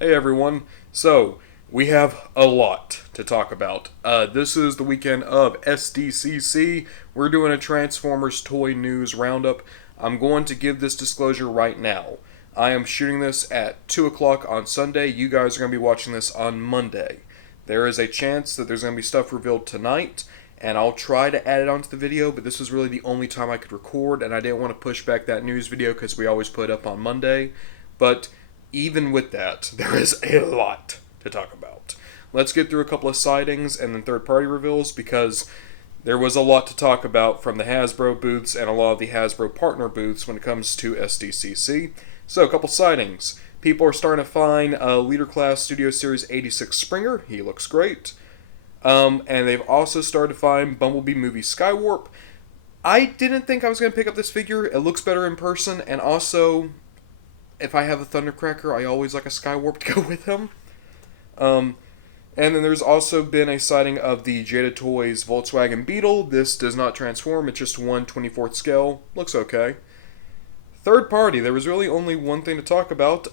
Hey everyone. So, we have a lot to talk about. This is the weekend of SDCC. We're doing a Transformers Toy News Roundup. I'm going to give this disclosure right now. I am shooting this at 2 o'clock on Sunday. You guys are going to be watching this on Monday. There is a chance that there's going to be stuff revealed tonight, and I'll try to add it onto the video, but this was really the only time I could record, and I didn't want to push back that news video because we always put it up on Monday. But even with that, there is a lot to talk about. Let's get through a couple of sightings and then third-party reveals because there was a lot to talk about from the Hasbro booths and a lot of the Hasbro partner booths when it comes to SDCC. So, a couple sightings. People are starting to find Leader Class Studio Series 86 Springer. He looks great. And they've also started to find Bumblebee Movie Skywarp. I didn't think I was going to pick up this figure. It looks better in person, and also, if I have a Thundercracker, I always like a Skywarp to go with him. And then there's also been a sighting of the Jada Toys Volkswagen Beetle. This does not transform, it's just 1/24th scale. Looks okay. Third party, there was really only one thing to talk about.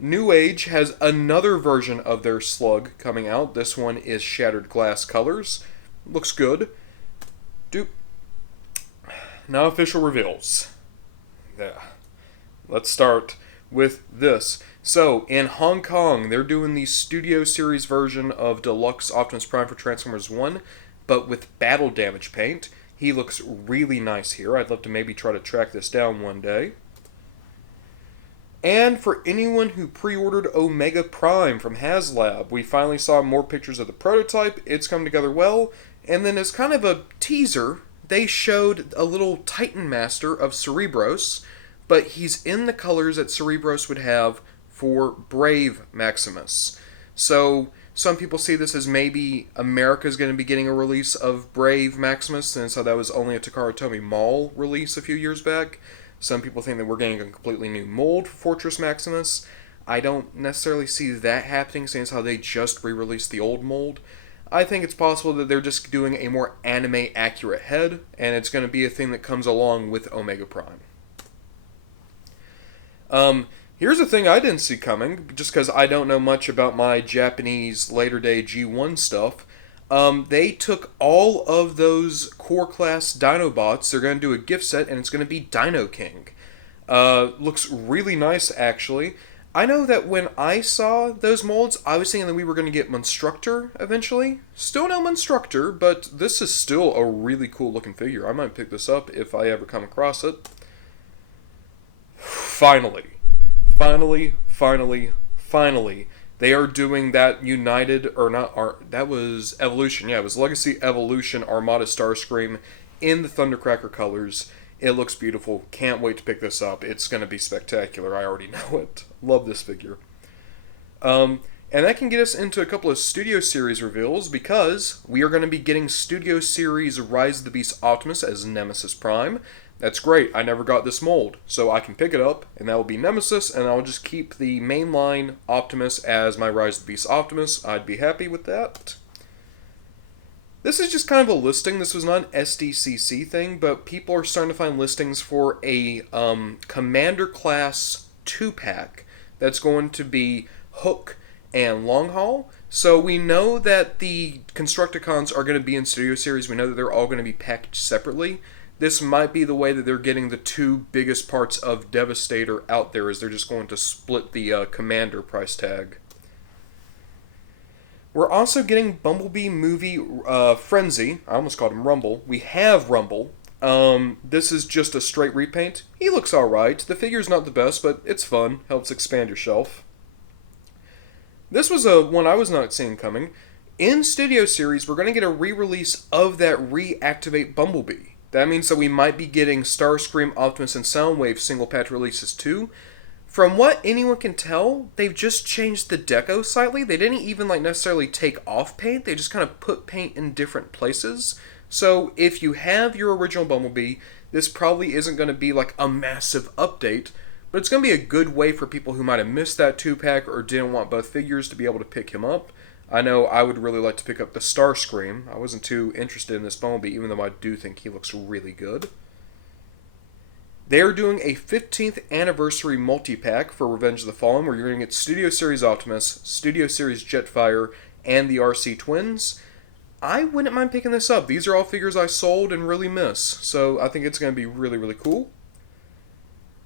New Age has another version of their Slug coming out. This one is Shattered Glass Colors. Looks good. Doop. Now official reveals. Yeah. Let's start with this. So, in Hong Kong, they're doing the Studio Series version of Deluxe Optimus Prime for Transformers 1, but with battle damage paint. He looks really nice here. I'd love to maybe try to track this down one day. And for anyone who pre-ordered Omega Prime from HasLab, we finally saw more pictures of the prototype. It's come together well. And then as kind of a teaser, they showed a little Titan Master of Cerebros, but he's in the colors that Cerebros would have for Brave Maximus. So some people see this as maybe America's going to be getting a release of Brave Maximus, since that was only a Takara Tomy Mall release a few years back. Some people think that we're getting a completely new mold for Fortress Maximus. I don't necessarily see that happening, since how they just re-released the old mold. I think it's possible that they're just doing a more anime-accurate head, and it's going to be a thing that comes along with Omega Prime. Here's a thing I didn't see coming, just because I don't know much about my Japanese later-day G1 stuff. They took all of those core class Dinobots. They're going to do a gift set, and it's going to be Dino King. Looks really nice, actually. I know that when I saw those molds, I was thinking that we were going to get Monstructor eventually. Still no Monstructor, but this is still a really cool looking figure. I might pick this up if I ever come across it. Finally, they are doing that United, or not, that was Evolution. Yeah, it was Legacy Evolution Armada Starscream in the Thundercracker colors. It looks beautiful. Can't wait to pick this up. It's going to be spectacular. I already know it. Love this figure. And that can get us into a couple of Studio Series reveals, because we are going to be getting Studio Series Rise of the Beast Optimus as Nemesis Prime. That's great. I never got this mold, so I can pick it up, and that will be Nemesis, and I'll just keep the mainline Optimus as my Rise of the Beast Optimus. I'd be happy with that. This is just kind of a listing. This was not an SDCC thing, but people are starting to find listings for a Commander Class 2-pack that's going to be Hook and Long Haul. So we know that the Constructicons are going to be in Studio Series. We know that they're all going to be packaged separately. This might be the way that they're getting the two biggest parts of Devastator out there, is they're just going to split the Commander price tag. We're also getting Bumblebee Movie Frenzy. I almost called him Rumble. We have Rumble. This is just a straight repaint. He looks alright. The figure's not the best, but it's fun. Helps expand your shelf. This was one I was not seeing coming. In Studio Series, we're going to get a re-release of that Reactivate Bumblebee. That means that we might be getting Starscream, Optimus, and Soundwave single patch releases too. From what anyone can tell, they've just changed the deco slightly. They didn't even necessarily take off paint. They just kind of put paint in different places. So if you have your original Bumblebee, this probably isn't going to be like a massive update, but it's going to be a good way for people who might have missed that 2-pack or didn't want both figures to be able to pick him up. I know I would really like to pick up the Starscream. I wasn't too interested in this Bumblebee, even though I do think he looks really good. They are doing a 15th anniversary multi-pack for Revenge of the Fallen, where you're going to get Studio Series Optimus, Studio Series Jetfire, and the RC Twins. I wouldn't mind picking this up. These are all figures I sold and really miss, so I think it's going to be really, really cool.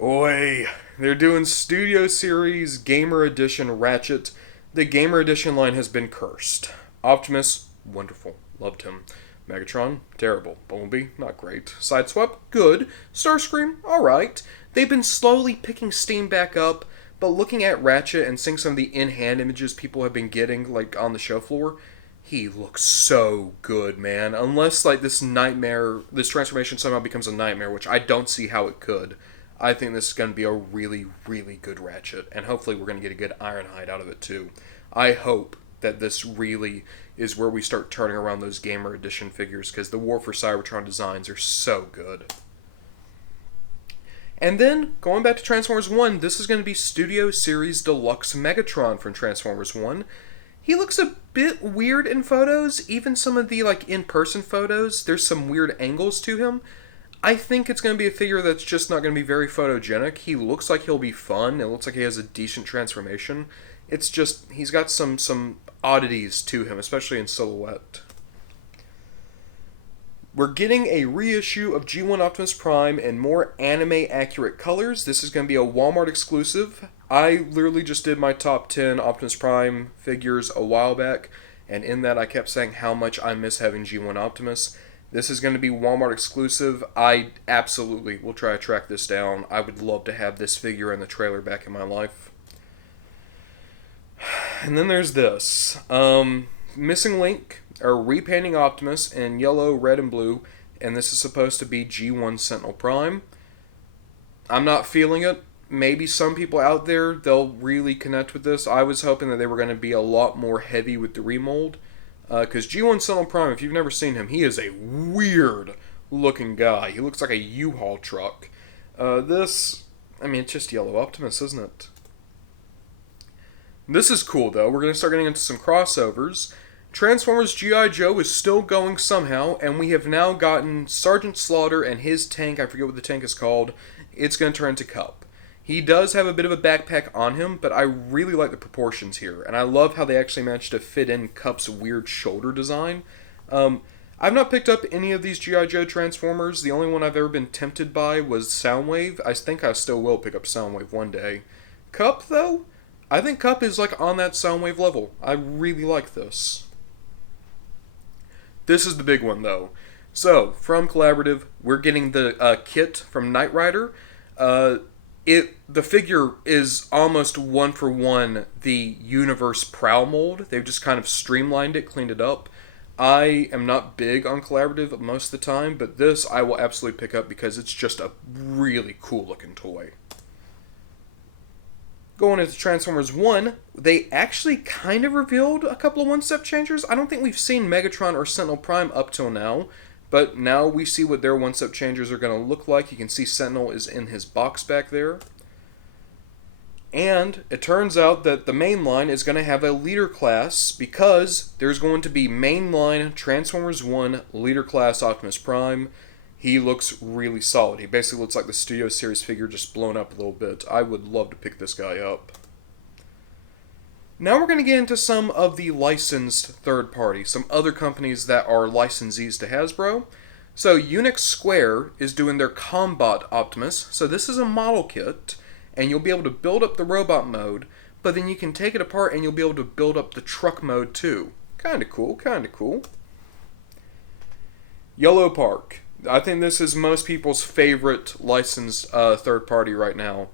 Oi! They're doing Studio Series Gamer Edition Ratchet. The Gamer Edition line has been cursed. Optimus, wonderful. Loved him. Megatron, terrible. Bumblebee, not great. Sideswipe, good. Starscream, alright. They've been slowly picking steam back up, but looking at Ratchet and seeing some of the in-hand images people have been getting, like, on the show floor, he looks so good, man. Unless, like, this transformation somehow becomes a nightmare, which I don't see how it could. I think this is going to be a really, really good Ratchet, and hopefully we're going to get a good Ironhide out of it, too. I hope that this really is where we start turning around those Gamer Edition figures, because the War for Cybertron designs are so good. And then, going back to Transformers 1, this is going to be Studio Series Deluxe Megatron from Transformers 1. He looks a bit weird in photos, even some of the, like, in-person photos, there's some weird angles to him. I think it's going to be a figure that's just not going to be very photogenic. He looks like he'll be fun, it looks like he has a decent transformation. It's just, he's got some oddities to him, especially in silhouette. We're getting a reissue of G1 Optimus Prime in more anime-accurate colors. This is going to be a Walmart exclusive. I literally just did my top 10 Optimus Prime figures a while back, and in that I kept saying how much I miss having G1 Optimus. This is going to be Walmart exclusive. I absolutely will try to track this down. I would love to have this figure and the trailer back in my life. And then there's this. Missing Link, or repainting Optimus in yellow, red, and blue, and this is supposed to be G1 Sentinel Prime. I'm not feeling it. Maybe some people out there, they'll really connect with this. I was hoping that they were going to be a lot more heavy with the remold. Because G1 Sentinel Prime, if you've never seen him, he is a weird looking guy. He looks like a U-Haul truck. It's just yellow Optimus, isn't it? This is cool, though. We're going to start getting into some crossovers. Transformers G.I. Joe is still going somehow, and we have now gotten Sergeant Slaughter and his tank. I forget what the tank is called. It's going to turn into Cup. He does have a bit of a backpack on him, but I really like the proportions here, and I love how they actually managed to fit in Cup's weird shoulder design. I've not picked up any of these G.I. Joe Transformers. The only one I've ever been tempted by was Soundwave. I think I still will pick up Soundwave one day. Cup, though? I think Cup is like on that Soundwave level. I really like this. This is the big one, though. So, from Collaborative, we're getting the kit from Knight Rider. The figure is almost one for one the Universe Prowl mold. They've just kind of streamlined it, cleaned it up. I am not big on Collaborative most of the time, but this I will absolutely pick up because it's just a really cool looking toy. Going into Transformers 1, they actually kind of revealed a couple of one-step changers. I don't think we've seen Megatron or Sentinel Prime up till now, but now we see what their one-step changers are going to look like. You can see Sentinel is in his box back there. And it turns out that the main line is going to have a leader class because there's going to be mainline Transformers 1 leader class Optimus Prime. He looks really solid. He basically looks like the Studio Series figure just blown up a little bit. I would love to pick this guy up. Now we're going to get into some of the licensed third parties, some other companies that are licensees to Hasbro. So Unix Square is doing their Combat Optimus. So this is a model kit, and you'll be able to build up the robot mode, but then you can take it apart and you'll be able to build up the truck mode too. Kinda cool, kinda cool. Yellow Park. I think this is most people's favorite licensed third party right now.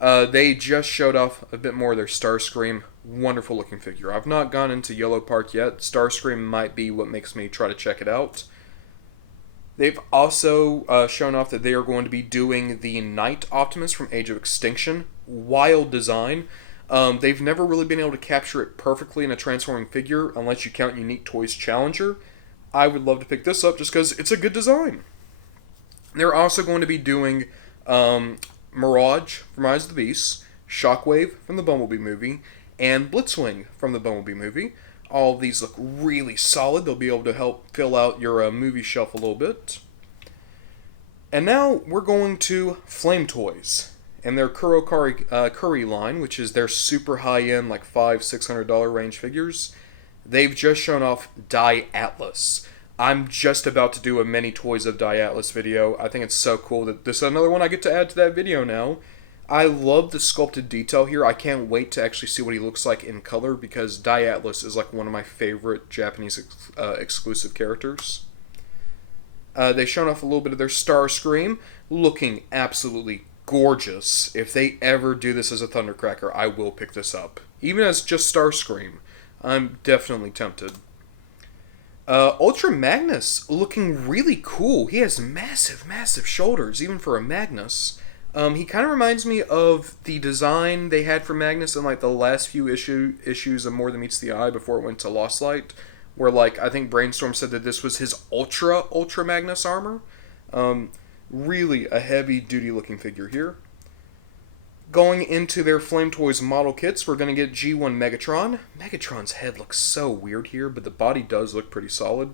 They just showed off a bit more of their Starscream. Wonderful looking figure. I've not gone into Yellow Park yet. Starscream might be what makes me try to check it out. They've also shown off that they are going to be doing the Knight Optimus from Age of Extinction. Wild design. They've never really been able to capture it perfectly in a transforming figure unless you count Unique Toys Challenger. I would love to pick this up just because it's a good design. They're also going to be doing Mirage from Rise of the Beasts, Shockwave from the Bumblebee movie, and Blitzwing from the Bumblebee movie. All of these look really solid. They'll be able to help fill out your movie shelf a little bit. And now we're going to Flame Toys and their Curry line, which is their super high-end, like $500-$600 range figures. They've just shown off Die Atlas. I'm just about to do a mini Toys of Die Atlas video. I think it's so cool that this is another one I get to add to that video now. I love the sculpted detail here. I can't wait to actually see what he looks like in color because Die Atlas is like one of my favorite Japanese exclusive characters. They've shown off a little bit of their Starscream, looking absolutely gorgeous. If they ever do this as a Thundercracker, I will pick this up. Even as just Starscream, I'm definitely tempted. Ultra Magnus looking really cool. He has massive, massive shoulders, even for a Magnus. He kind of reminds me of the design they had for Magnus in like the last few issues of More Than Meets the Eye before it went to Lost Light, where like I think Brainstorm said that this was his Ultra Magnus armor. Really a heavy duty looking figure here. Going into their Flame Toys model kits, we're going to get G1 Megatron. Megatron's head looks so weird here, but the body does look pretty solid.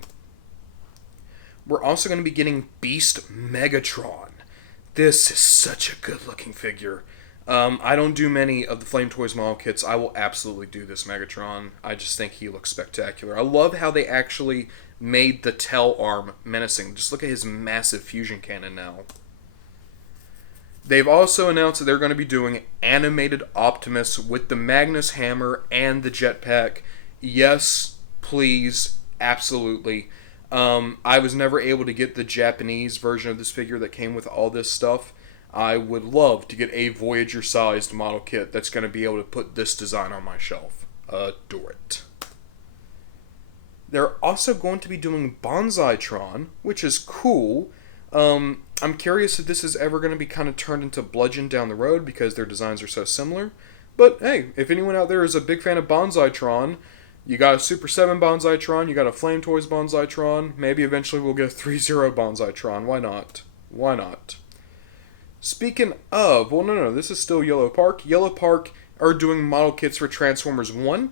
We're also going to be getting Beast Megatron. This is such a good looking figure. I don't do many of the Flame Toys model kits. I will absolutely do this Megatron. I just think he looks spectacular. I love how they actually made the tail arm menacing. Just look at his massive fusion cannon now. They've also announced that they're going to be doing animated Optimus with the Magnus Hammer and the jetpack. Yes, please, absolutely. I was never able to get the Japanese version of this figure that came with all this stuff. I would love to get a Voyager-sized model kit that's going to be able to put this design on my shelf. Adore it. They're also going to be doing Bonsai-tron, which is cool. I'm curious if this is ever going to be kind of turned into Bludgeon down the road because their designs are so similar. But hey, if anyone out there is a big fan of Bonsai-tron, you got a Super 7 Bonsai-tron, you got a Flame Toys Bonsai-tron, maybe eventually we'll get a Threezero Bonsai-tron. Why not? Why not? Speaking of, well, no, this is still Yellow Park. Yellow Park are doing model kits for Transformers 1.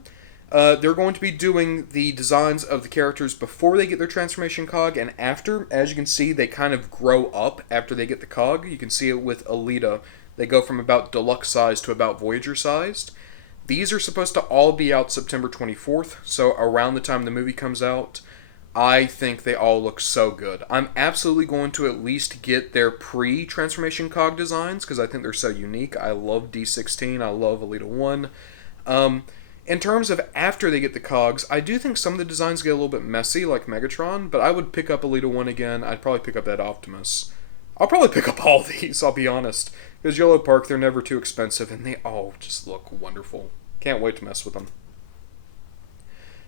They're going to be doing the designs of the characters before they get their transformation cog and after. As you can see, they kind of grow up after they get the cog. You can see it with Alita. They go from about deluxe size to about Voyager sized. These are supposed to all be out September 24th, so around the time the movie comes out. I think they all look so good. I'm absolutely going to at least get their pre-transformation cog designs because I think they're so unique. I love D16. I love Alita 1. In terms of after they get the cogs, I do think some of the designs get a little bit messy, like Megatron, but I would pick up Alita 1 again. I'd probably pick up that Optimus. I'll probably pick up all these, I'll be honest. Because Yellow Park, they're never too expensive, and they all just look wonderful. Can't wait to mess with them.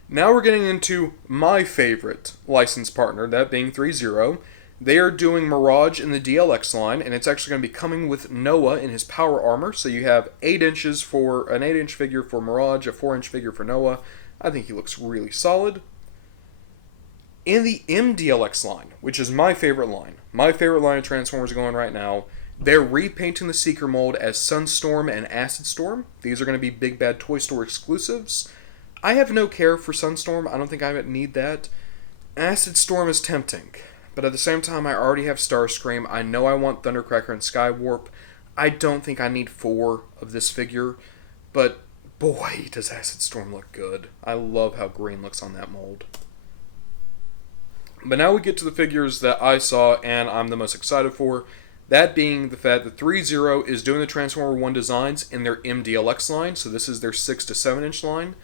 Now we're getting into my favorite license partner, that being Threezero. They are doing Mirage in the DLX line, and it's actually going to be coming with Noah in his power armor. So you have 8 inches for an 8-inch figure for Mirage, a 4-inch figure for Noah. I think he looks really solid. In the MDLX line, which is my favorite line of Transformers going right now, they're repainting the Seeker mold as Sunstorm and Acid Storm. These are going to be Big Bad Toy Store exclusives. I have no care for Sunstorm. I don't think I need that. Acid Storm is tempting. But at the same time, I already have Starscream. I know I want Thundercracker and Skywarp. I don't think I need 4 of this figure. But boy, does Acid Storm look good. I love how green looks on that mold. But now we get to the figures that I saw and I'm the most excited for. That being the fact that Threezero is doing the Transformer 1 designs in their MDLX line. So this is their 6 to 7-inch line.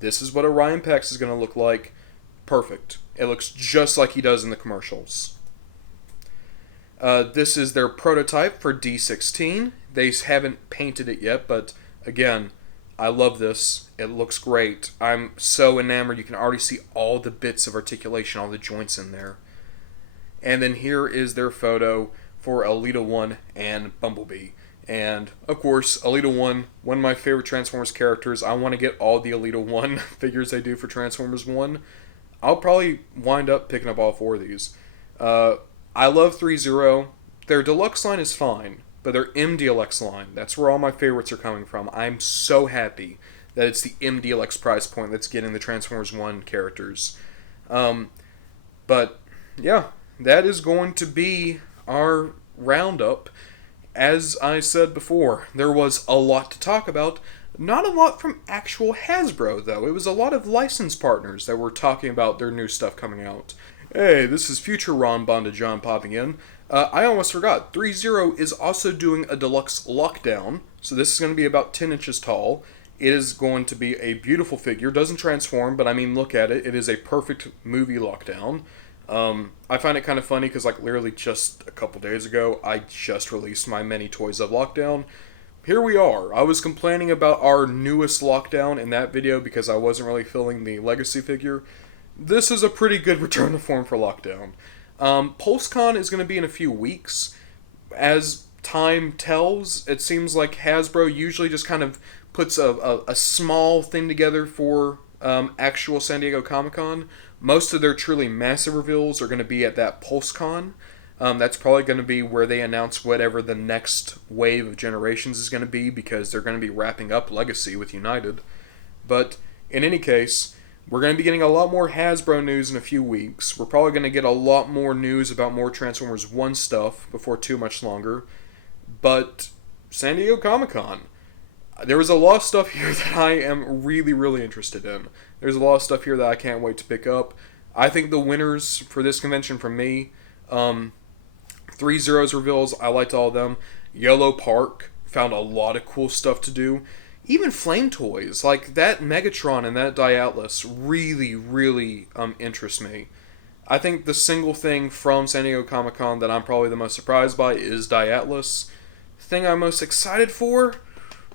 This is what Orion Pax is going to look like. Perfect. It looks just like he does in the commercials. This is their prototype for D16. They haven't painted it yet, but again, I love this. It looks great. I'm so enamored. You can already see all the bits of articulation, all the joints in there. And then here is their photo for Alita 1 and Bumblebee. And, of course, Alita 1, one of my favorite Transformers characters. I want to get all the Alita 1 figures they do for Transformers 1. I'll probably wind up picking up all 4 of these. I love Threezero. Their deluxe line is fine, but their MDLX line, that's where all my favorites are coming from. I'm so happy that it's the MDLX price point that's getting the Transformers 1 characters. But, yeah, that is going to be our roundup. As I said before, there was a lot to talk about. Not a lot from actual Hasbro, though. It was a lot of license partners that were talking about their new stuff coming out. Hey, this is future Ron Bonded John popping in. I almost forgot. Threezero is also doing a deluxe lockdown, so this is going to be about 10 inches tall. It is going to be a beautiful figure. Doesn't transform, but I mean, look at it. It is a perfect movie lockdown. I find it kind of funny because, like, literally just a couple days ago, I just released my many Toys of Lockdown. Here we are. I was complaining about our newest lockdown in that video because I wasn't really feeling the Legacy figure. This is a pretty good return to form for Lockdown. PulseCon is going to be in a few weeks. As time tells, it seems like Hasbro usually just kind of puts a small thing together for actual San Diego Comic-Con. Most of their truly massive reveals are going to be at that PulseCon. That's probably going to be where they announce whatever the next wave of generations is going to be, because they're going to be wrapping up Legacy with United. But in any case, we're going to be getting a lot more Hasbro news in a few weeks. We're probably going to get a lot more news about more Transformers 1 stuff before too much longer. But San Diego Comic-Con, there was a lot of stuff here that I am really, really interested in. There's a lot of stuff here that I can't wait to pick up. I think the winners for this convention from me, Threezero's reveals, I liked all of them. Yellow Park found a lot of cool stuff to do. Even Flame Toys, like that Megatron and that Diatlas really, really interest me. I think the single thing from San Diego Comic-Con that I'm probably the most surprised by is Diatlas. Thing I'm most excited for?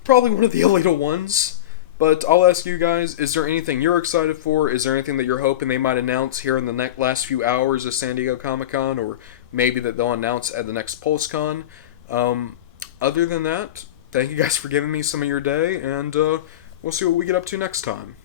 Probably one of the little ones. But I'll ask you guys, is there anything you're excited for? Is there anything that you're hoping they might announce here in the last few hours of San Diego Comic-Con? Or maybe that they'll announce at the next PulseCon? Other than that, thank you guys for giving me some of your day, and we'll see what we get up to next time.